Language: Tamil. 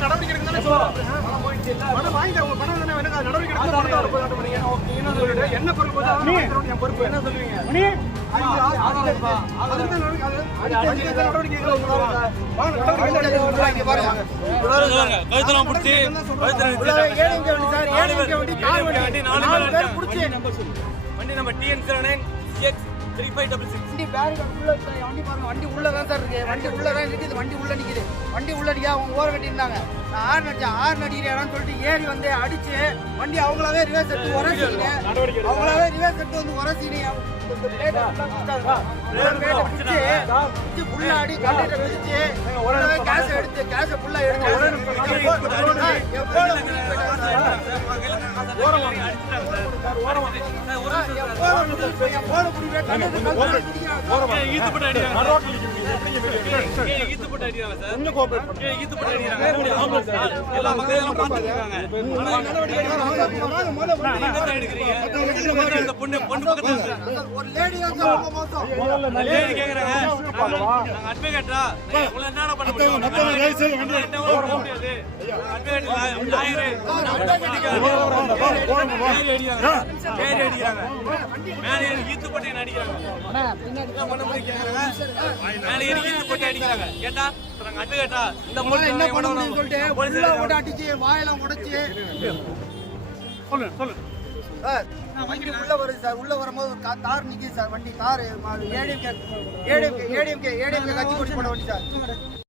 நடவடிக்கை என்ன பொறுப்பு என்ன சொல்லுவீங்க? வண்டி நம்ம TN79 CX 3566 வண்டி உள்ளதான் சார் இருக்கு. வண்டி உள்ளதான் இருக்குது. வண்டி உள்ள நிக்குது. வண்டி உள்ள நிக்க அவங்க ஓர கட்டி இருந்தாங்க. நான் ஆறு நடிக்கிறேன் சொல்லிட்டு ஏறி வந்து அடிச்சு வண்டி அவங்களாவே ரிவர்ஸ் எடுத்து உரசிங்க. அவங்களாவே ரிவர்ஸ் எடுத்து வந்து உரசினி புள்ள அடி கண்டிட்டு வச்சு கேஷ் எடுத்து கேஷ புள்ள வாயெல்லாம் உடைச்சு உள்ள வருது சார். உள்ள வரும்போது கார் நிக்குது சார். வண்டி கார் ஏடிஎம்கே கட்சி கொடி போன வண்டி சார்.